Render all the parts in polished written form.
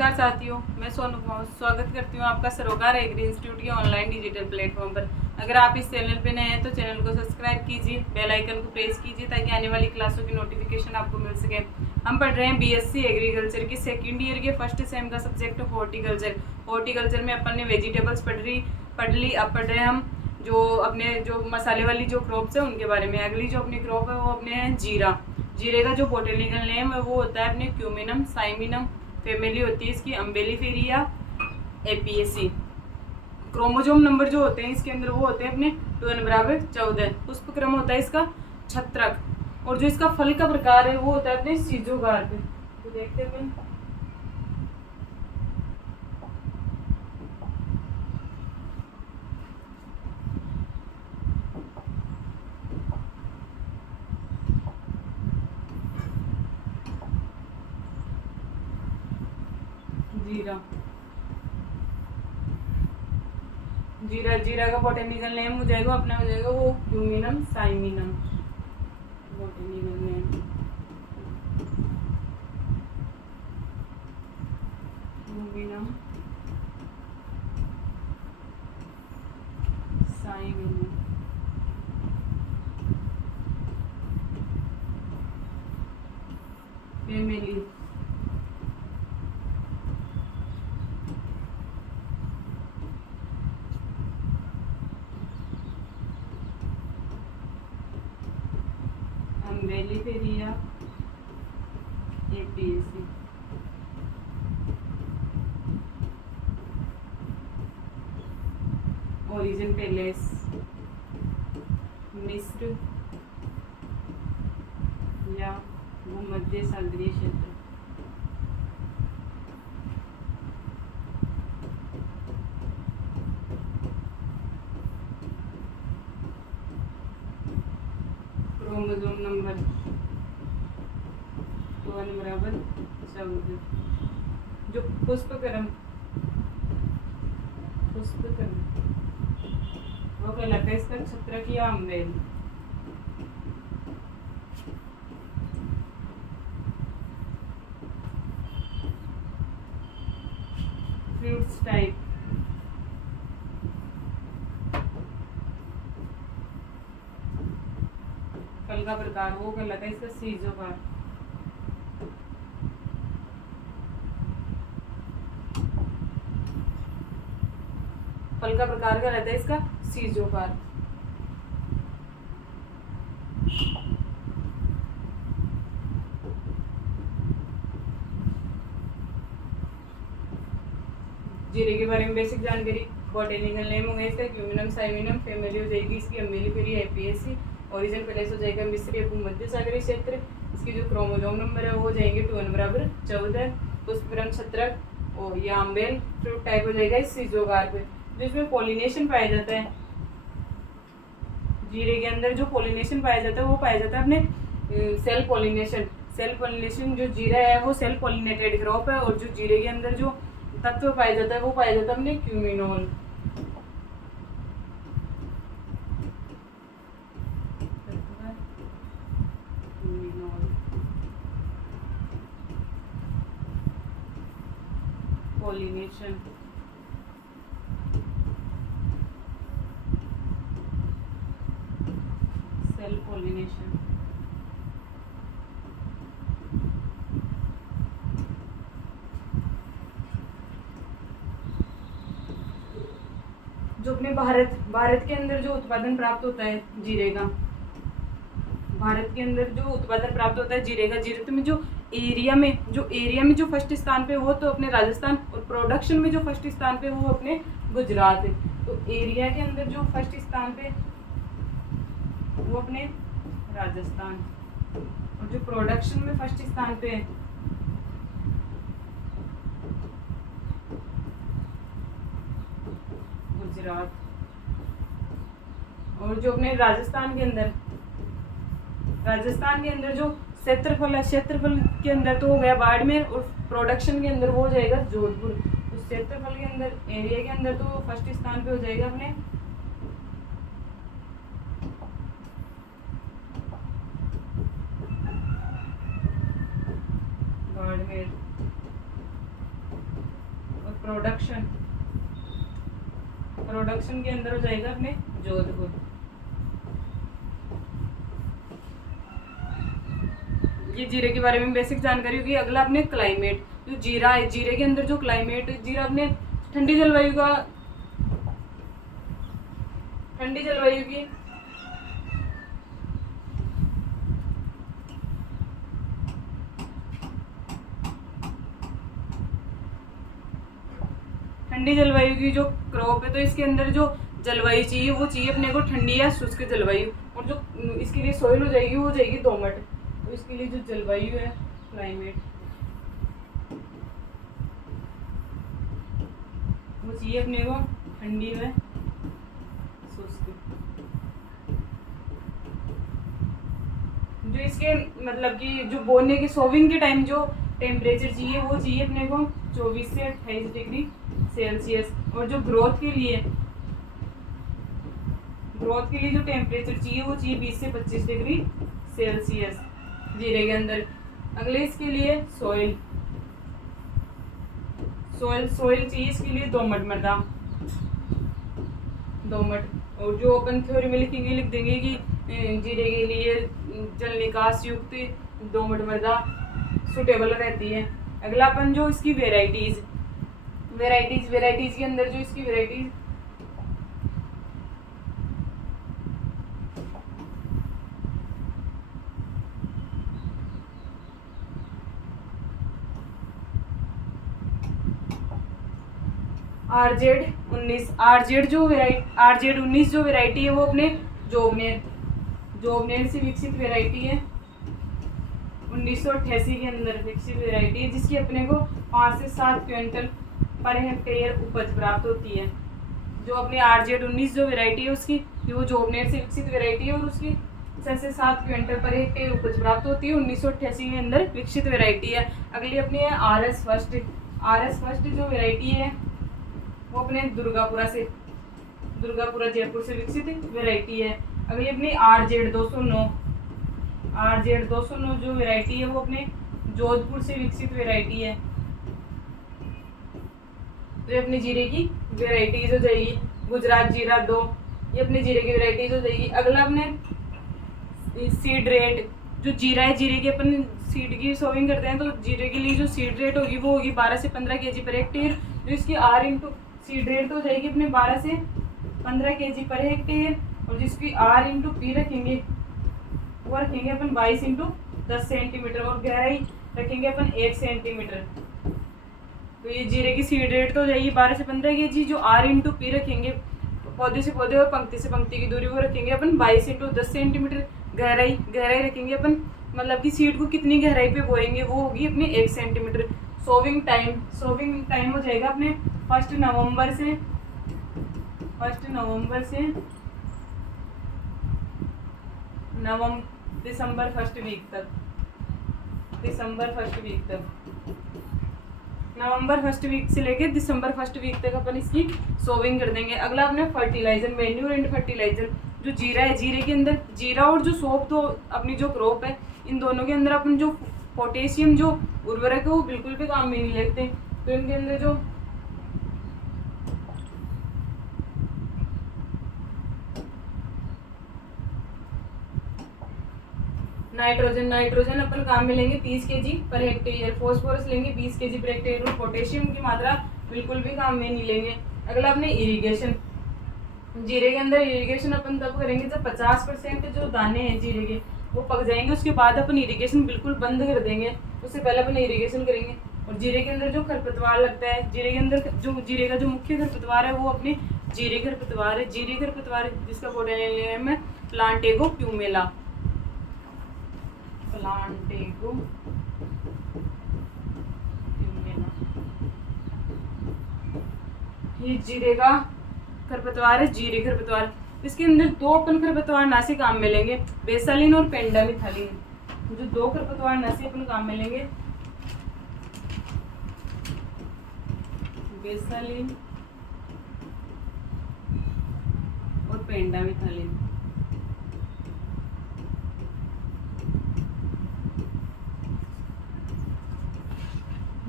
नमस्कार साथियों, मैं सोनू कुमार स्वागत करती हूँ आपका सरोकार एग्री इंस्टीट्यूट के ऑनलाइन डिजिटल प्लेटफॉर्म पर। अगर आप इस चैनल पर नए हैं तो चैनल को सब्सक्राइब कीजिए, बेल आइकन को प्रेस कीजिए ताकि आने वाली क्लासों की नोटिफिकेशन आपको मिल सके। हम पढ़ रहे हैं बीएससी एग्रीकल्चर की सेकेंड ईयर के फर्स्ट सेम का सब्जेक्ट हॉर्टिकल्चर। हॉर्टिकल्चर में अपन ने वेजिटेबल्स पढ़ ली। अब पढ़ रहे हैं हम जो मसाले वाली जो क्रॉप्स है उनके बारे में। अगली जो अपनी क्रॉप है वो अपने हैं जीरा। जीरे का जो बोटेनिकल नेम है वो होता है अपने क्यूमिनम साइमिनम। फैमिली होती है इसकी अम्बेलिफेरिया एपीएसी। क्रोमोजोम नंबर जो होते हैं इसके अंदर वो होते हैं अपने 2n=14। पुष्प क्रम होता है इसका छत्रक। और जो इसका फल का प्रकार है वो होता है अपने सीजोगार्प। तो देखते हैं जीरा का बोटेनिकल नेम हो जाएगा अपना हो जाएगा वो Cuminum cyminum. Botanical name Cuminum cyminum. Family Umbelliferae Apiaceae. Origin पेलेस मिस्र या भूमध्य सागरीय क्षेत्र। Chromosome number 2n=14। जो पुष्पक्रम वो कहलाता है इसका छत्रक या अम्बेल। फ्रूट्स टाइप फल का प्रकार वो कहलाता है इसका सीजोगार्प। फल का प्रकार कहलाता है इसका सीजोगार्प। जीरे के बारे में बेसिक जानकारी। बोटेनिकल नेम होगा इसका क्यूमिनम साइमिनम। फैमिली हो जाएगी इसकी अम्बेलिफेरिया एपीएसी। ओरिजिन प्लेस हो जाएगा मिस्र या भूमध्य सागरीय क्षेत्र। इसकी जो क्रोमोसोम नंबर है वो हो जाएंगे 2n=14। पुष्पक्रम छत्रक और या अम्बेल। फ्रूट टाइप हो जाएगा सीजोगार्प। जो इसमें पॉलिनेशन पाया जाता है जीरे के अंदर जो पॉलिनेशन पाया जाता है वो पाया जाता है अपने सेल्फ पॉलिनेशन। जो जीरा है वो सेल्फ पॉलिनेटेड क्रॉप है। और जो जीरे के अंदर जो तत्व पाया जाता है वो पाया जाता है अपने क्यूमिनोल। Pollination self pollination. जो अपने भारत के अंदर जो उत्पादन प्राप्त होता है जीरे का, भारत के अंदर जो उत्पादन प्राप्त होता है जीरे का में जो एरिया में जो फर्स्ट स्थान पे वो तो अपने राजस्थान। और प्रोडक्शन में जो फर्स्ट स्थान पे वो अपने गुजरात है। तो एरिया के अंदर जो फर्स्ट स्थान पे वो अपने राजस्थान। और जो प्रोडक्शन में फर्स्ट स्थान पे है गुजरात। और जो अपने राजस्थान के अंदर जो क्षेत्रफल के अंदर तो हो गया बाड़मेर। और प्रोडक्शन के अंदर वो हो जाएगा जोधपुर। उस क्षेत्रफल के अंदर एरिया के अंदर तो फर्स्ट स्थान पे हो जाएगा अपने बाड़मेर। प्रोडक्शन, प्रोडक्शन के अंदर हो जाएगा अपने जोधपुर। ये जीरे के बारे में बेसिक जानकारी होगी। अगला अपने क्लाइमेट, जो जीरा है, जीरे के अंदर जो क्लाइमेट, जीरा अपने ठंडी जलवायु का, ठंडी जलवायु की ठंडी जलवायु की जो क्रॉप है, तो इसके अंदर जो जलवायु चाहिए वो चाहिए अपने को ठंडी या शुष्क जलवायु, और जो इसके लिए सॉइल हो जाएगी वो हो जाएगी दोमट। तो इसके लिए जो जलवायु है, क्लाइमेट, वो चाहिए अपने को ठंडी व शुष्क। जो इसके मतलब कि जो बोने के सोविंग के टाइम जो टेम्परेचर चाहिए वो चाहिए अपने को 24 से 28 डिग्री सेल्सियस। और जो ग्रोथ के लिए जो टेम्परेचर चाहिए वो चाहिए 20 से 25 डिग्री सेल्सियस जीरे के अंदर। अगले इसके लिए सॉइल चाहिए इसके लिए दोमट मृदा, दोमट। और जो अपन थ्योरी में लिखेंगे, लिख देंगे कि जीरे के लिए जल निकास युक्त दोमट मृदा सुटेबल रहती है। अगला अपन जो इसकी वेराइटीज के अंदर जो इसकी वेराइटीज, आरजेड जो वेराइटी है वो अपने जोबनेर से विकसित वेराइटी है, 1988 के अंदर विकसित वेराइटी है, जिसकी अपने को 5 से 7 क्विंटल पर हेक्टेयर उपज प्राप्त होती है। जो अपनी RZ19 जो वेराइटी है उसकी, वो जोबनेर से विकसित वेराइटी है और उसकी 6 से 7 क्विंटल पर हेक्टेयर उपज प्राप्त होती है, 1988 के अंदर विकसित वेराइटी है। अगली अपनी है RS फर्स्ट जो वेराइटी है वो अपने दुर्गापुरा जयपुर से विकसित वेराइटी है। अगली अपनी RZ209 जो वेराइटी है वो अपने जोधपुर से विकसित वेराइटी है। तो ये अपनी जीरे की वेराइटीज हो जाएगी। गुजरात जीरा 2, ये अपने जीरे की वेराइटीज हो जाएगी। अगला अपने सीड रेट, जो जीरा है, जीरे की अपन सीड की सोविंग करते हैं, तो जीरे के लिए जो सीड रेट होगी वो होगी 12 से 15 kg पर हेक्टेयर। जो इसकी सीड रेट तो हो जाएगी अपने 12 से 15 kg पर हेक्टेयर। और जिसकी R/P रखेंगे वो रखेंगे अपन 22 × 10 सेंटीमीटर, और गहराई रखेंगे अपन 1 सेंटीमीटर। तो ये जीरे की सीड रेट तो हो जाएगी 12 से 15 kg। जो R/P रखेंगे, पौधे से पौधे और पंक्ति से पंक्ति की दूरी वो रखेंगे अपन 22 × 10 सेंटीमीटर। गहराई रखेंगे अपन, मतलब कि सीड को कितनी गहराई पे बोएंगे वो होगी अपने 1 सेंटीमीटर। सोविंग टाइम हो जाएगा अपने 1 नवंबर से दिसंबर फर्स्ट वीक तक। नवंबर फर्स्ट वीक से लेके दिसंबर फर्स्ट वीक तक अपन इसकी सोविंग कर देंगे। अगला अपने फर्टिलाइजर, मैन्यूर एंड फर्टिलाइजर। जो जीरा है, जीरे के अंदर जीरा और जो सोप, तो अपनी जो क्रॉप है, इन दोनों के अंदर अपन जो पोटेशियम जो उर्वरक है वो बिल्कुल भी काम में नहीं लगते। तो इनके अंदर जो नाइट्रोजन अपन काम में लेंगे 30 kg पर हेक्टेयर, फॉस्फोरस लेंगे 20 kg पर हेक्टेयर, और पोटेशियम की मात्रा बिल्कुल भी काम में नहीं लेंगे। अगला अपने इरिगेशन, जीरे के अंदर इरिगेशन अपन तब करेंगे जब 50% जो दाने हैं जीरे के वो पक जाएंगे, उसके बाद अपन इरिगेशन बिल्कुल बंद कर देंगे। उससे पहले अपन इरिगेशन करेंगे। और जीरे के अंदर जो खरपतवार लगता है, जीरे के अंदर जो जीरे का जो मुख्य खरपतवार है वो अपने जीरे खरपतवार है, जिसका बोटैनिकल नेम है प्लांटेगो प्यूमेला। ये जीरे का खरपतवार है, जीरे खरपतवार। इसके अंदर 2 अपन खरपतवार नाशी काम में लेंगे, बेसालिन और पेंडामिथालिन। जो 2 खरपतवार नाशी अपन काम में लेंगे, बेसालिन और पेंडामिथालिन।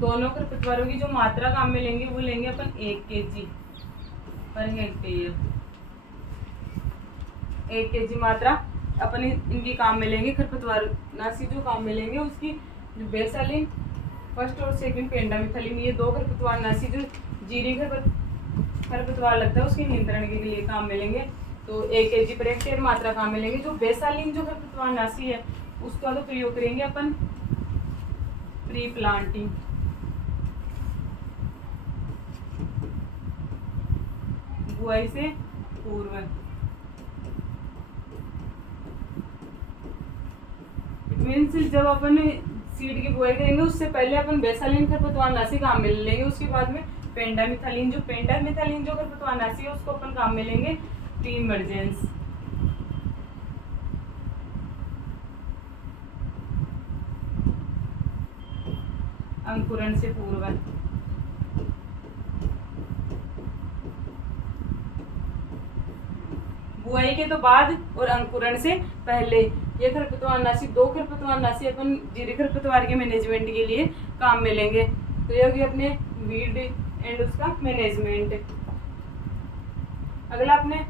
दोनों खरपतवारों की जो मात्रा काम में लेंगे वो लेंगे अपन 1 kg पर हेक्टेयर। 1 kg मात्रा अपन इनकी काम में लेंगे, खरपतवार नाशी जो काम में लेंगे उसकी जो बेसालिन फर्स्ट और सेकंड पेंडामिथलिन, ये 2 खरपतवार नाशी जो जीरे खरपतवार लगता है उसके नियंत्रण के लिए काम में लेंगे। तो 1 kg पर हेक्टेयर मात्रा काम में लेंगे। जो बेसालिन जो खरपतवार नाशी है उसका तो प्रयोग करेंगे अपन प्री प्लांटिंग, बुआई से पूर्व। इट मीन्स जब अपन सीड की बुआई करेंगे उससे पहले अपन बेसालिन खरपतवार नाशी काम में लेंगे, उसके बाद में पेंडामिथलिन जो खरपतवार नाशी है उसको अपन काम में लेंगे प्री इमर्जेंस। अंकुरण से पूर्व। बुआई के तो बाद और अंकुरण से पहले ये खरपतवार नाशी 2 खरपतवार नाशी अपन जीरे खरपतवार के मैनेजमेंट के लिए काम में लेंगे। तो ये होगी अपने वीड एंड उसका मैनेजमेंट। अगला अपने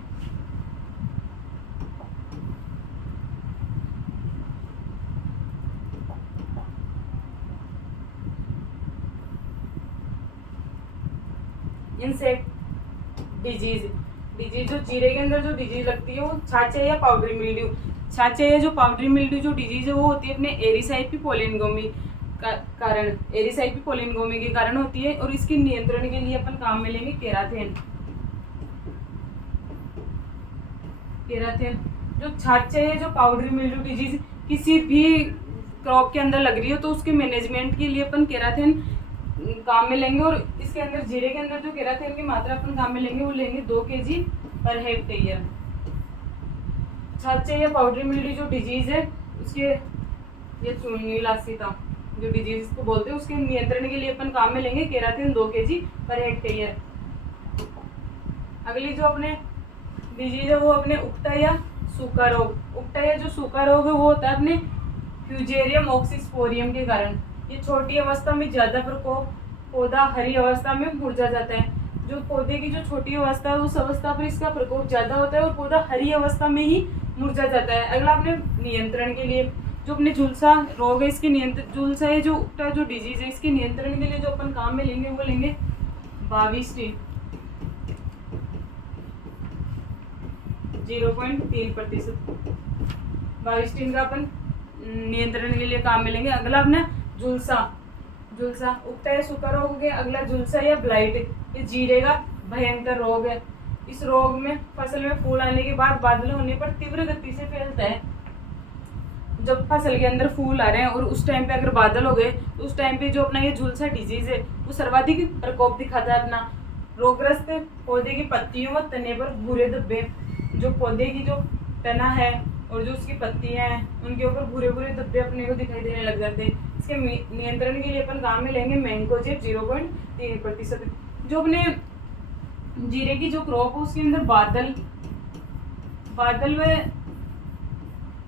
इंसेक्ट डिजीज जो जीरे के अंदर जो डिजीज लगती है वो छाचे या पाउडरी मिल्ड्यू। छाचे या जो पाउडरी मिल्ड्यू जो डिजीज है वो होती है अपने एरिसाइपी पोलिनगोमी के कारण होती है, और इसके नियंत्रण के लिए अपन काम में लेंगे केराथेन। जो छाचे या जो पाउडरी मिल्ड्यू डिजीज किसी भी क्रॉप के अंदर लग रही हो तो उसके मैनेजमेंट के लिए अपन केराथेन काम में लेंगे, और इसके अंदर जीरे के अंदर जो केराथिन की मात्रा अपन काम में लेंगे वो लेंगे 2 kg पर हेक्टेयर। छाचे या पाउडरी मिल्ड्यू जो डिजीज है उसके ये चूर्णीलासिता जो डिजीज को बोलते हैं उसके नियंत्रण के लिए अपन काम में लेंगे केराथिन 2 kg पर हेक्टेयर। अगली जो अपने डिजीज है वो अपने उक्टा या सूखा रोग। उक्टा या जो सूखा रोग है वो होता है अपने फ्यूजेरियम ऑक्सीस्पोरियम के कारण। ये छोटी अवस्था में ज्यादा प्रकोप, पौधा हरी अवस्था में मुरझा जाता है। जो पौधे की जो छोटी अवस्था है उस अवस्था पर इसका प्रकोप ज्यादा होता है और पौधा हरी अवस्था में ही मुरझा जाता है। अगला अपने नियंत्रण के लिए जो अपने झुलसा रोग है इसके नियंत्रण, झुलसा है जो उक्टा जो डिजीज है इसके नियंत्रण के लिए जो अपन काम में लेंगे वो लेंगे बाविस्टीन 0.3%। बाविस्टीन का अपन नियंत्रण के लिए काम में लेंगे। अगला अपना झुलसा उगता है सूखा रोग हो गया। अगला झुलसा या ब्लाइट, ये जीरे का भयंकर रोग है। इस रोग में फसल में फूल आने के बाद बादल होने पर तीव्र गति से फैलता है। जब फसल के अंदर फूल आ रहे हैं और उस टाइम पे अगर बादल हो गए तो उस टाइम पे जो अपना ये झुलसा डिजीज है वो सर्वाधिक प्रकोप दिखाता है। अपना रोगग्रस्त पौधे की पत्तियों व तने पर भूरे धब्बे, जो पौधे की जो तना है और जो उसकी पत्तियां हैं उनके ऊपर भूरे भूरे धब्बे अपने को दिखाई देने लग जाते हैं। इसके नियंत्रण के लिए अपन काम में लेंगे मैंकोजेब 0.3%। जो अपने जीरे की जो क्रॉप है उसके अंदर बादल में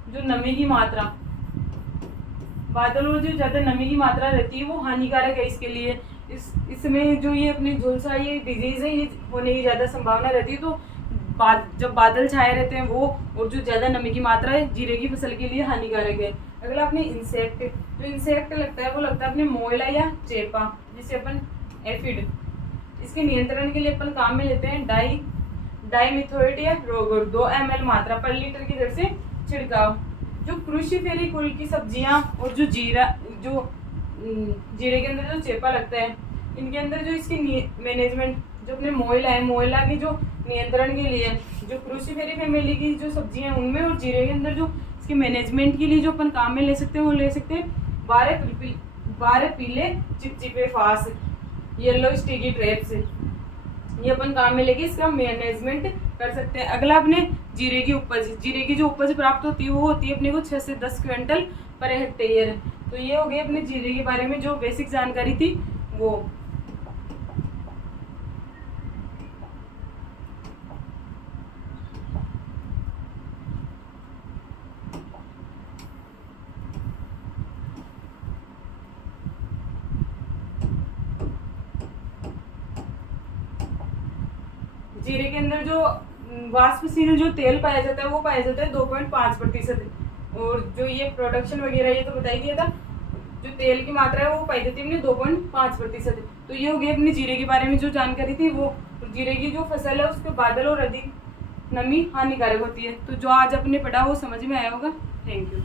जो नमी की मात्रा, बादल और जो ज्यादा नमी की मात्रा रहती है वो हानिकारक है इसके लिए। इसमें जो ये अपनी झुलसा ये डिजीज है ये होने की ज्यादा संभावना रहती है। तो जब बादल छाए रहते हैं वो और जो ज्यादा नमी की मात्रा है जीरे की फसल के लिए हानिकारक है। अगला अपने इंसेक्ट, जो इंसेक्ट लगता है वो लगता है अपने मोयला या चेपा, जिसे अपन एफिड। इसके नियंत्रण के लिए अपन काम में लेते हैं डाइमिथोएट या रोगोर 2 ml मात्रा पर लीटर की दर से छिड़काव। जो क्रूसीफेरी कुल की सब्जियां और जो जीरे के अंदर जो चेपा लगता है इनके अंदर जो इसकी मैनेजमेंट जो अपने मोयला के जो नियंत्रण के लिए जो क्रूसीफेरी फैमिली की जो सब्जियां उनमें और जीरे के अंदर जो इसके मैनेजमेंट के लिए जो अपन काम में ले सकते हैं वो ले सकते हैं 12 पीले चिपचिपे फास येलो स्टिकी ट्रैप्स, ये अपन काम में लेके इसका मैनेजमेंट कर सकते हैं। अगला अपने जीरे की जो उपज प्राप्त होती है वो होती है अपने को 6 से 10 क्विंटल पर हेक्टेयर। तो ये हो गई अपने जीरे के बारे में जो बेसिक जानकारी थी वो। जीरे के अंदर जो वाष्पशील जो तेल पाया जाता है वो पाया जाता है 2.5%। और जो ये प्रोडक्शन वगैरह ये तो बता ही दिया था, जो तेल की मात्रा है वो पाई जाती है अपने 2.5%। तो ये हो गई अपनी जीरे के बारे में जो जानकारी थी वो। जीरे की जो फसल है उसके बादल और अधिक नमी हानिकारक होती है। तो जो आज अपने पढ़ा वो समझ में आया होगा। Thank you.